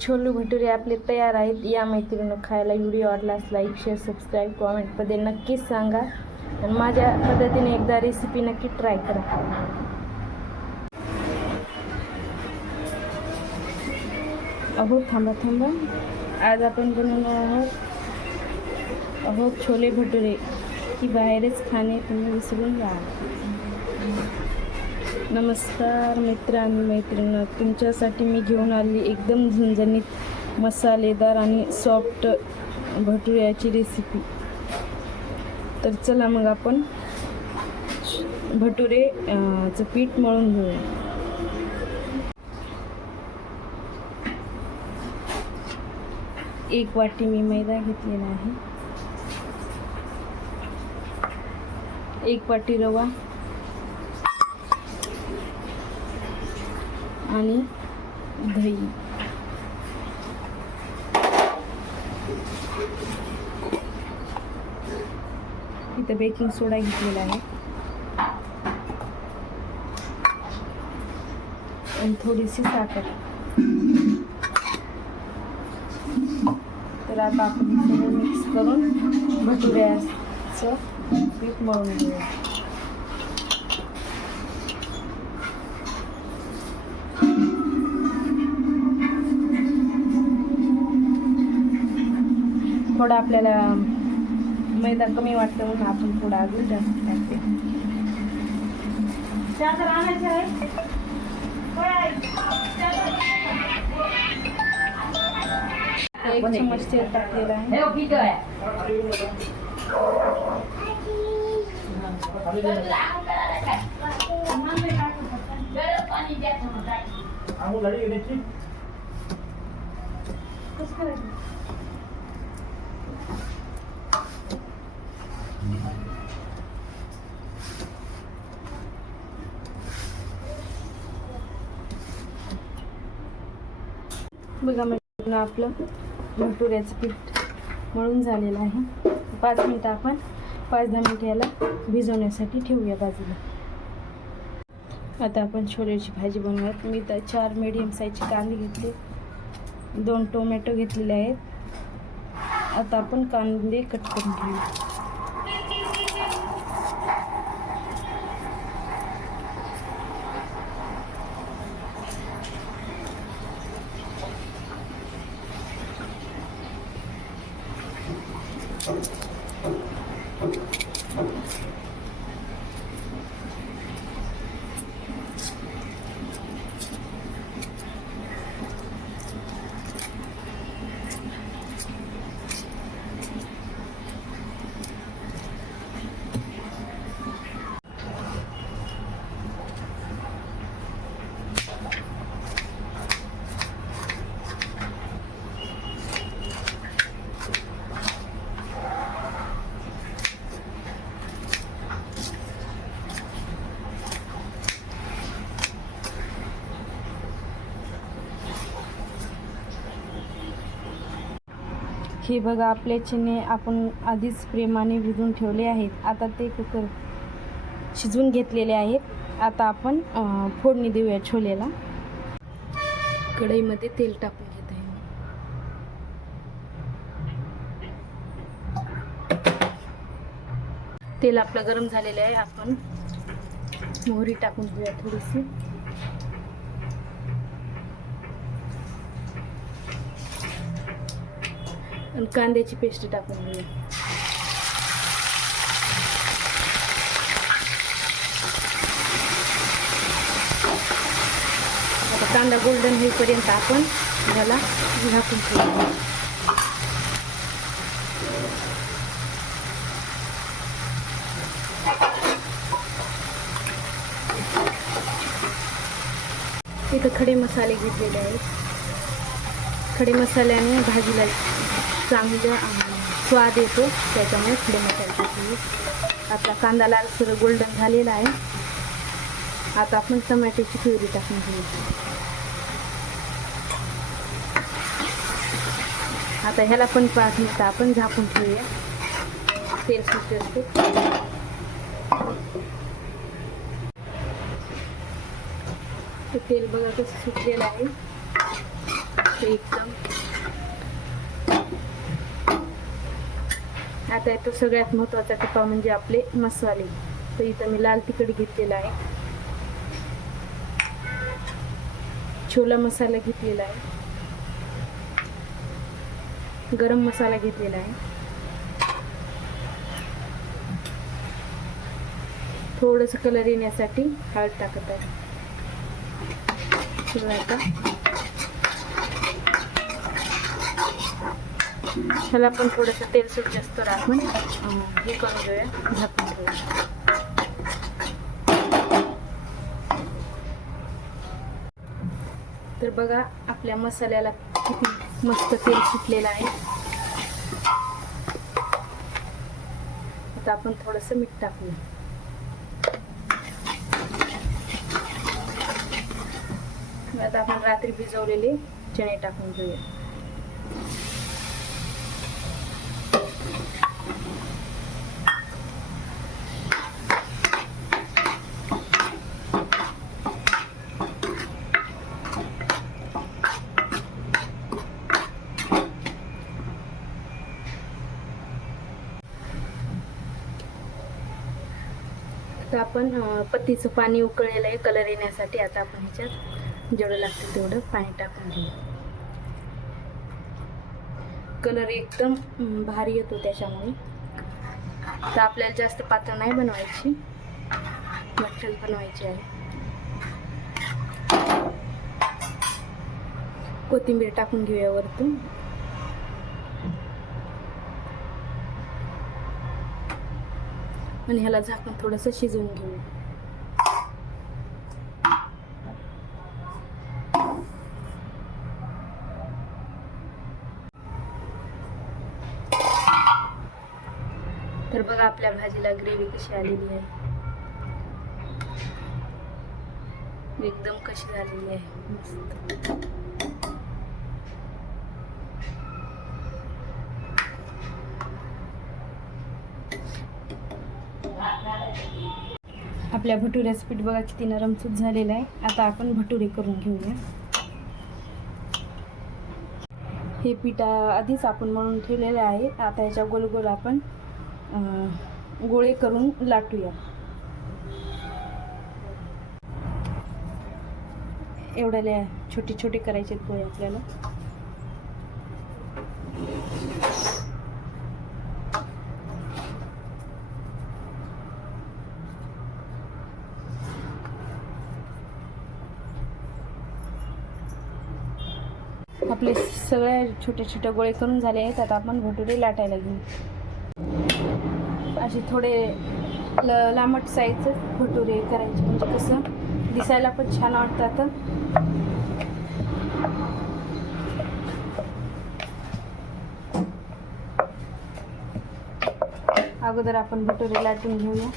छोले भटुरे आपले तयार आहेत. या मैत्रिणीनं खायला. व्हिडिओ आवडल्यास लाईक शेअर सबस्क्राईब कॉमेंटमध्ये नक्कीच सांगा आणि माझ्या पद्धतीने एकदा रेसिपी नक्की ट्राय करा. थांबा आज आपण बनवणार आहोत छोले भटुरे की बाहेरच खाणे तुम्ही विसरून जा. नमस्कार मित्र आणि मैत्रिणी, तुमच्यासाठी मी घेऊन आली एकदम झणझणीत मसालेदार आणि सॉफ्ट भटुऱ्याची रेसिपी. तर चला मग आपण भटुरेचं पीठ मळून घेऊया. एक वाटी मी मैदा घेतलेला आहे, एक वाटी रवा आणि दही. इथं बेकिंग सोडा घेतलेला आहे आणि थोडीशी साखर. तर आता आपण सगळं मिक्स करून भटुऱ्याचं पीठ मळून घेऊया. थोडा आपल्याला मैदा कमी वाटतं म्हणून आपण थोडा अजून जास्त टाकते. एक चम्मच तेल टाकलेलं आहे. बघा मैत्रिणी, आपलं भटुऱ्याचं पीठ मळून झालेलं आहे. 5 मिनटं आपण 5-10 मिनटं याला भिजवण्यासाठी ठेवूया बाजूला. आता आपण छोलेची भाजी बनवूयात. मी तर 4 मीडियम साईजचे कांदे घेतले, 2 टोमॅटो घेतलेले आहेत. आता आपण कांदे कट करून घेऊया. हे बघा, आपले चणे आपण आधीच प्रेमाने भिजवून ठेवले आहेत. आता ते कुकर शिजवून घेतलेले आहेत. आता आपण फोडणी देऊया छोलेला. कढईमध्ये तेल टाकून घेत आहे. तेल आपलं गरम झालेलं आहे. आपण मोहरी टाकून घेऊया थोडीशी. आणि कांद्याची पेस्ट टाकून घेऊया. आता कांदा गोल्डन होईपर्यंत आपण याला झाकून ठेवूया. इथं खडे मसाले घेतलेले आहेत. खडे मसाल्याने भाजीला चांगला स्वाद येतो, त्याच्यामुळे खडे मसाले टाकले. आपला कांदा लालसर गोल्डन झालेला आहे. आता आपण टोमॅटोची प्युरी टाकून घेऊ. आता ह्याला पण 5 मिनिटं आपण झाकून ठेवूया. तेल सुटते. तेल बघा कसं सुटलेलं आहे. एकदम. आता येतो सगळ्यात महत्त्वाचा टप्पा म्हणजे आपले मसाले. तर इथं मी लाल तिखट घेतलेला आहे, छोला मसाला घेतलेला आहे, गरम मसाला घेतलेला आहे, थोडंसं कलर येण्यासाठी हळद टाकत आहे. आता ह्याला पण थोडंसं तेल सुट जास्त राखून हे करून घेऊया, झाकून ठेवूया. तर बघा आपल्या मसाल्याला किती मस्त तेल सुटलेलं आहे. आता आपण थोडंसं मीठ टाकूया. आता आपण रात्री भिजवलेले चणे टाकून घेऊया. आता आपण पत्तीचं पाणी उकळलेलं आहे कलर येण्यासाठी. आता आपण ह्याच्यात जेवढं लागतं तेवढं पाणी टाकून घेऊ. कलर एकदम भारी येतो त्याच्यामुळे. तर आपल्याला जास्त पातळ नाही बनवायची, मटण बनवायची आहे. कोथिंबीर टाकून घेऊया वरतून. आणि ह्याला झाकून थोडंसं शिजवून घेऊया. तर बघा आपल्या भाजीला ग्रेव्ही कशी आलेली आहे, एकदम कशी झालेली आहे मस्त. आपल्या भटुऱ्याचं पीठ बघा किती नरमसूत झालेलं आहे. आता आपण भटुरे करून घेऊया. हे पीठ आधीच आपण मळून ठेवलेले आहे. आता याच्या गोल गोल आपण गोळे करून लाटूया. एवढ्याला छोटे छोटे करायचे गोळे आपल्याला. आपले सगळे छोटे छोटे गोळे करून झाले आहेत. आता आपण भटुरे लाटायला घेऊ. असे थोडे लांबट साईजचे भटुरे करायचे, म्हणजे कसं दिसायला पण छान वाटतात. अगोदर आपण भटुरे लाटून घेऊया,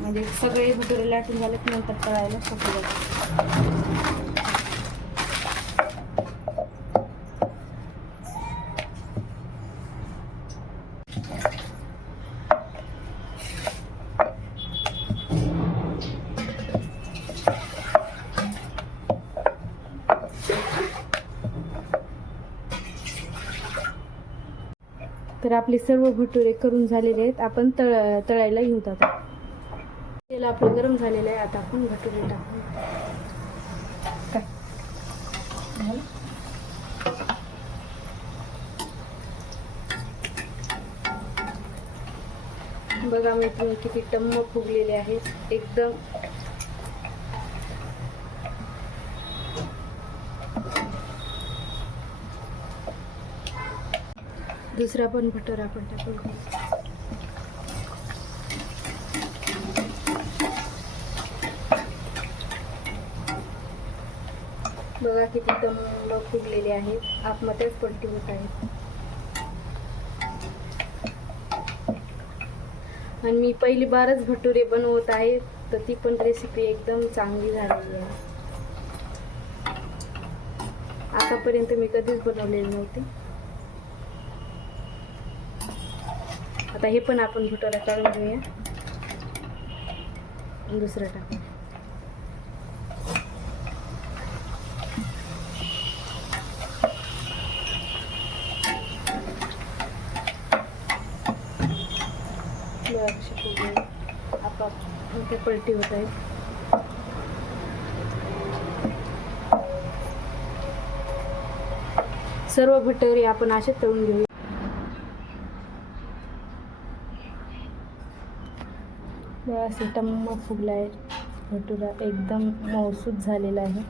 म्हणजे सगळे भटुरे लाटून झाले की नंतर तळायला सोपं जातं. तर आपले सर्व भटुरे करून झालेले आहेत. आपण तळायला घेऊत. आता तेल आपलं गरम झालेलं आहे. आता आपण भटुरे टाकू. बघा मी किती टम्म फुगलेले आहेत एकदम. दुसरा पण भटुरा आपण टाकून घेऊ. बघा किती टम्म फुगलेले आहेत, आतमध्येच पलटी होत आहेत. आणि मी पहिली बारच भटुरे बनवत आहे, तर ती पण रेसिपी एकदम चांगली झालेली आहे. आतापर्यंत मी कधीच बनवलेली नव्हती. आता हे पण आपण भटुरा काढून घेऊया. दुसरा टाकूया. अक्षय फुगले आपाप मोठे पलटी होत आहेत. सर्व भटुरे आपण असे तळून घेऊया. असे टम्म फुगला आहे भटुरा, एकदम मऊसूत झालेला आहे.